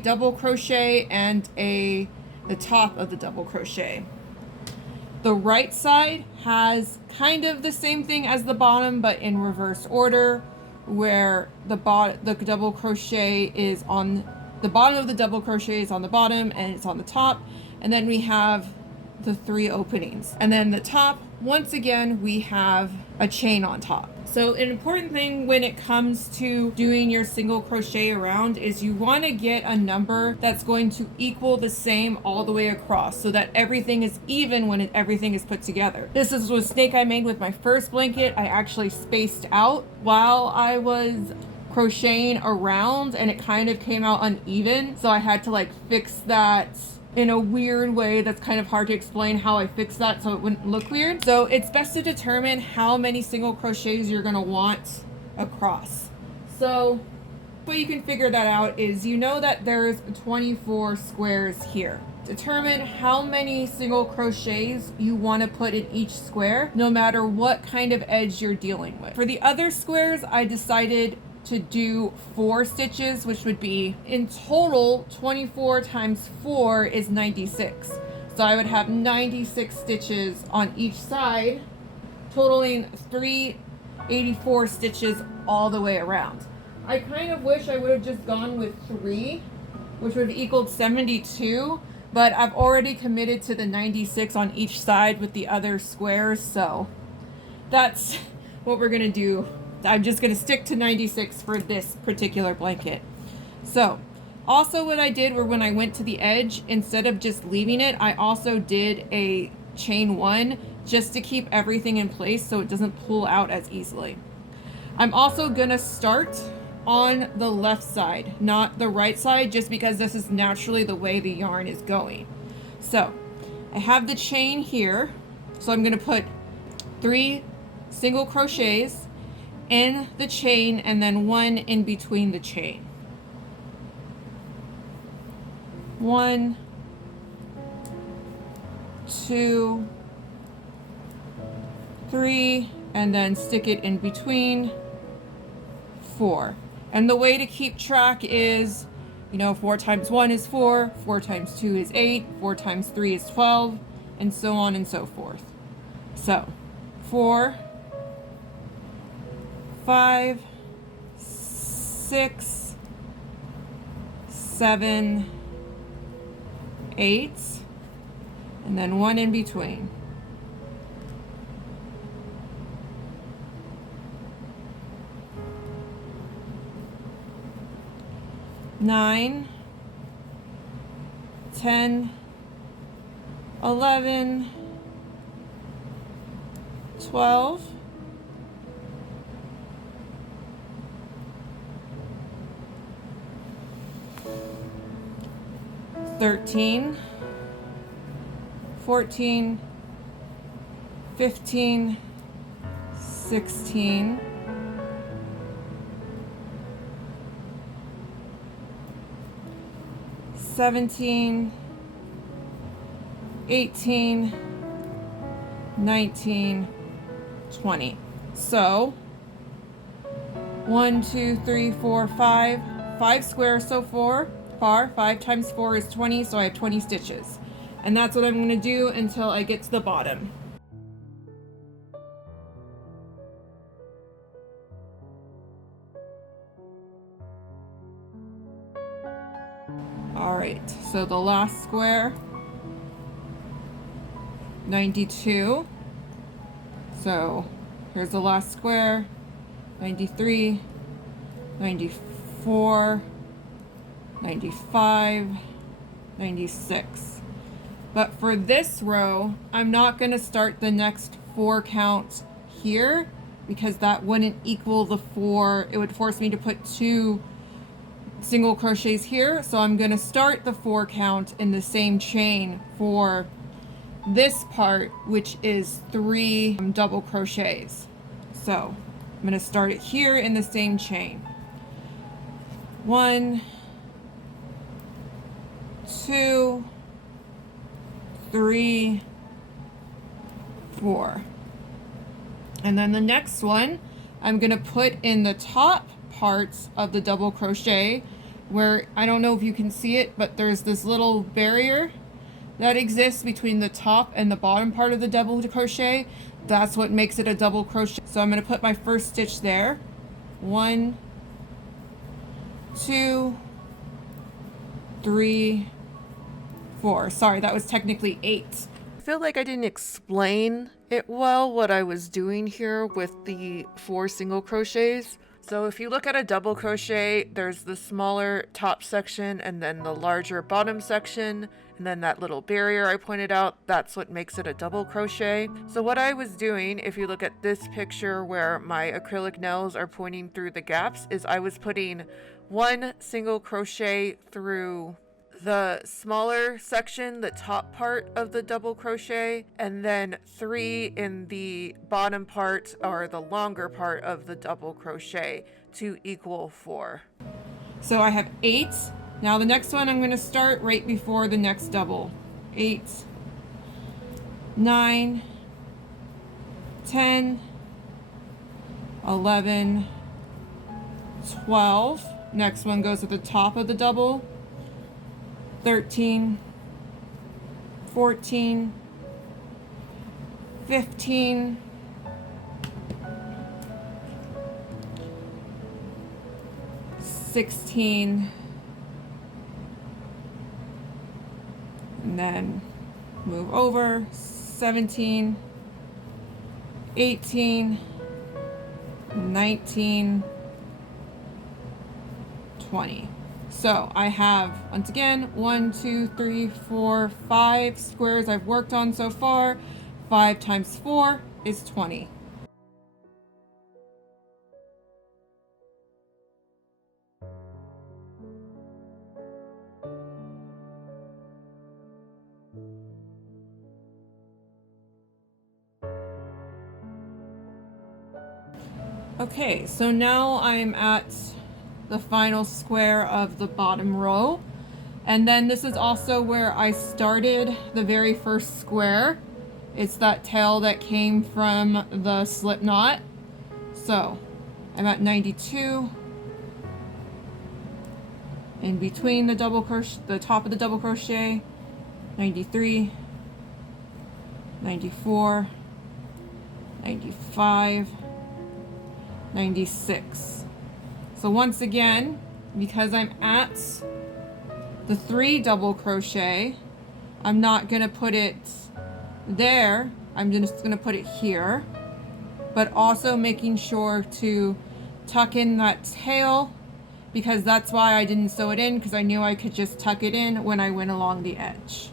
double crochet and the top of the double crochet. The right side has kind of the same thing as the bottom, but in reverse order, where the double crochet is on the bottom of the double crochet is on the bottom and it's on the top, and then we have the 3 openings, and then the top, once again, we have a chain on top. So an important thing when it comes to doing your single crochet around is you want to get a number that's going to equal the same all the way across, so that everything is even when everything is put together. This is a mistake I made with my first blanket. I actually spaced out while I was crocheting around and it kind of came out uneven, so I had to like fix that in a weird way that's kind of hard to explain how I fixed that so it wouldn't look weird. So it's best to determine how many single crochets you're gonna want across. So the way you can figure that out is, you know that there's 24 squares here. Determine how many single crochets you want to put in each square, no matter what kind of edge you're dealing with. For the other squares, I decided to do 4 stitches, which would be in total 24 times 4 is 96. So I would have 96 stitches on each side, totaling 384 stitches all the way around. I kind of wish I would have just gone with 3, which would have equaled 72, but I've already committed to the 96 on each side with the other squares, so that's what we're gonna do. I'm just gonna stick to 96 for this particular blanket. So also what I did were when I went to the edge, instead of just leaving it, I also did a chain 1 just to keep everything in place so it doesn't pull out as easily. I'm also gonna start on the left side, not the right side, just because this is naturally the way the yarn is going. So I have the chain here, so I'm gonna put 3 single crochets in the chain and then 1 in between the chain. 1, 2, 3, and then stick it in between. 4. And the way to keep track is, you know, 4 times 1 is 4, 4 times 2 is 8, 4 times 3 is 12, and so on and so forth. So 4, 5, 6, 7, 8, and then 1 in between. 9, 10, 11, 12, 13, 14, 15, 16, 17, 18, 19, 20. So 1, 2, 3, 4, 5. 5 squares so far. 5 times 4 is 20, so I have 20 stitches. And that's what I'm going to do until I get to the bottom. Alright, so the last square, 92. So here's the last square, 93, 94, 95, 96. But for this row, I'm not going to start the next 4 counts here because that wouldn't equal the 4. It would force me to put 2 single crochets here. So I'm going to start the 4 count in the same chain for this part, which is 3 double crochets. So I'm going to start it here in the same chain. 1, 2, 3, 4. And then the next one I'm going to put in the top parts of the double crochet, where I don't know if you can see it, but there's this little barrier that exists between the top and the bottom part of the double crochet. That's what makes it a double crochet. So I'm going to put my first stitch there. 1, 2, 3, 4. Sorry, that was technically 8. I feel like I didn't explain it well what I was doing here with the 4 single crochets. So if you look at a double crochet, there's the smaller top section and then the larger bottom section, and then that little barrier I pointed out, that's what makes it a double crochet. So what I was doing, if you look at this picture where my acrylic nails are pointing through the gaps, is I was putting 1 single crochet through the smaller section, the top part of the double crochet, and then 3 in the bottom part or the longer part of the double crochet to equal 4. So I have 8. Now the next one I'm going to start right before the next double. 8, 9, 10, 11, 12. Next one goes at the top of the double. 13, 14, 15, 16, and then move over, 17, 18, 19, 20. So I have, once again, 1, 2, 3, 4, 5 squares I've worked on so far. 5 times 4 is 20. Okay, so now I'm at the final square of the bottom row. And then this is also where I started the very first square. It's that tail that came from the slip knot. So I'm at 92. In between the double crochet, the top of the double crochet, 93, 94, 95, 96. So once again, because I'm at the 3 double crochet, I'm not gonna put it there, I'm just gonna put it here, but also making sure to tuck in that tail, because that's why I didn't sew it in, because I knew I could just tuck it in when I went along the edge.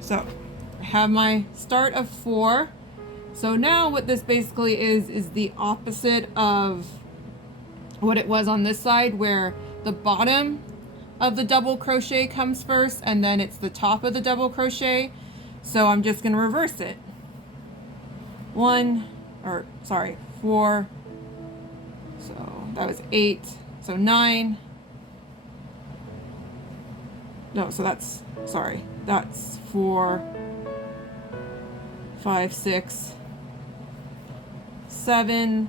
So I have my start of 4. So now what this basically is the opposite of what it was on this side, where the bottom of the double crochet comes first and then it's the top of the double crochet. So I'm just going to reverse it. 4. So that was 8. So 9. No, so that's 4, 5, 6, 7,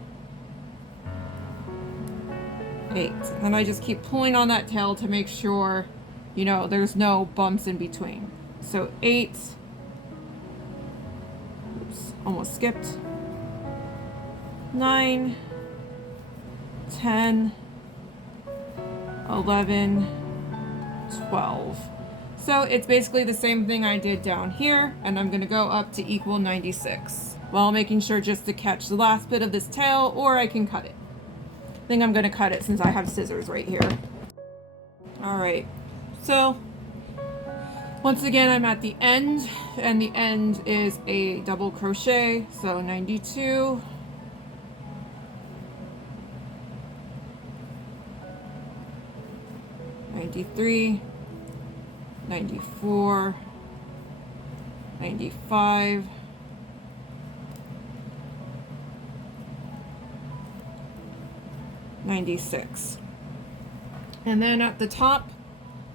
8. And I just keep pulling on that tail to make sure, you know, there's no bumps in between. So 8, oops, almost skipped, 9, 10, 11, 12. So it's basically the same thing I did down here, and I'm going to go up to equal 96 while making sure just to catch the last bit of this tail, or I can cut it. I think I'm going to cut it since I have scissors right here. Alright, so once again I'm at the end, and the end is a double crochet, so 92, 93, 94, 95, 96. And then at the top,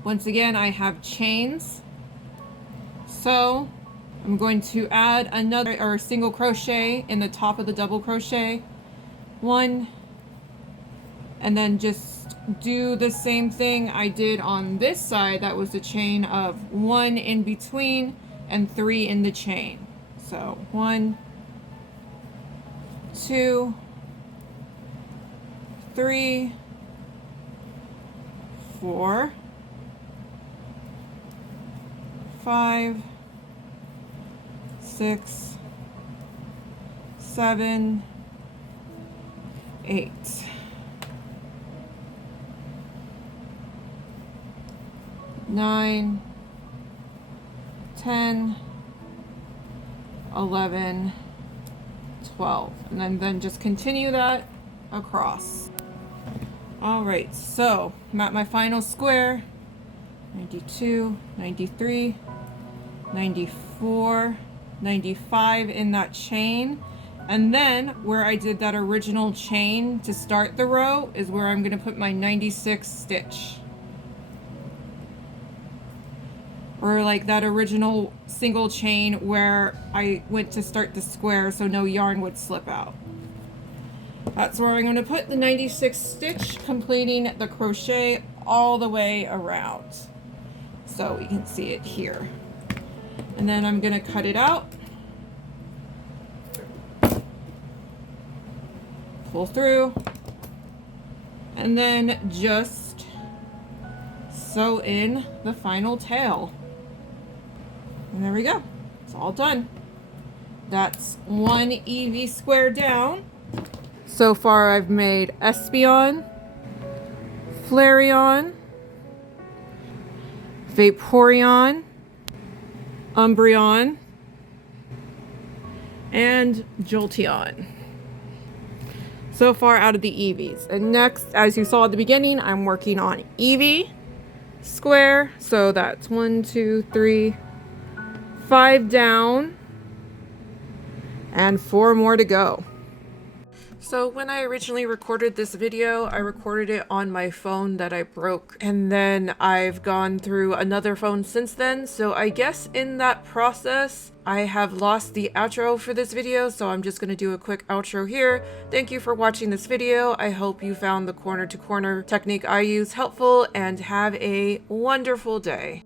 once again, I have chains. So I'm going to add another or single crochet in the top of the double crochet. 1, and then just do the same thing I did on this side. That was the chain of 1 in between and 3 in the chain. So 1, 2, 3, 4, 5, 6, 7, 8. 9, 10, 11, 12, and then just continue that across. Alright, so I'm at my final square. 92, 93, 94, 95 in that chain, and then where I did that original chain to start the row is where I'm going to put my 96 stitch. Or like that original single chain where I went to start the square so no yarn would slip out. That's where I'm going to put the 96 stitch, completing the crochet all the way around. So we can see it here. And then I'm going to cut it out. Pull through. And then just sew in the final tail. And there we go. It's all done. That's one Eevee square down. So far I've made Espeon, Flareon, Vaporeon, Umbreon, and Jolteon. So far out of the Eevees. And next, as you saw at the beginning, I'm working on Eevee square. So that's 1, 2, 3, 5 down, and 4 more to go. So when I originally recorded this video, I recorded it on my phone that I broke, and then I've gone through another phone since then. So I guess in that process, I have lost the outro for this video, so I'm just going to do a quick outro here. Thank you for watching this video. I hope you found the corner to corner technique I use helpful, and have a wonderful day.